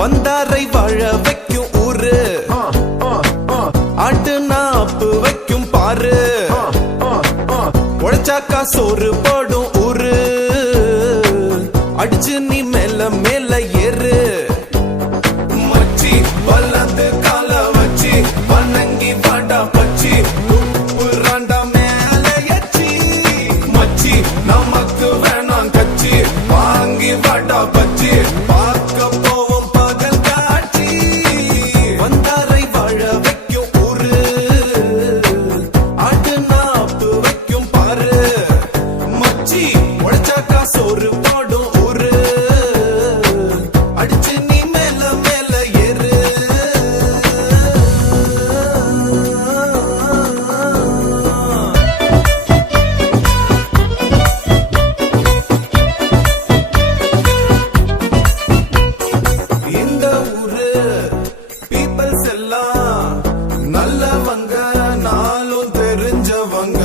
வந்தாரை வாழ வைக்கும் ஊரு, ஆட்டு நாப்பு வைக்கும் பாரு, உழைச்சாக்கா சோறு போடும் ஊரு, அடிச்சு நீ மேல மேல ஏறு. மச்சி வளர்ந்து கால வச்சு வணங்கி வாடா பச்சி உப்புறாண்டா மேல எச்சி. மச்சி நமக்கு வேணாம் கச்சி வாங்கி வாடா பச்சி பார்க்க போவோம் பகல் காட்சி. வந்தாரை வாழ வைக்கும் ஊரு, ஆட்டு நாப்பு வைக்கும் பாரு, மச்சி உழைச்சாக்கா சோறு போடும் ஊரு, அடிச்சு நீ மேல மேல ஏறு. இந்த ஊரு பீப்பிள்ஸ் எல்லாம் நல்லவங்க, நாளும் தெரிஞ்சவங்க.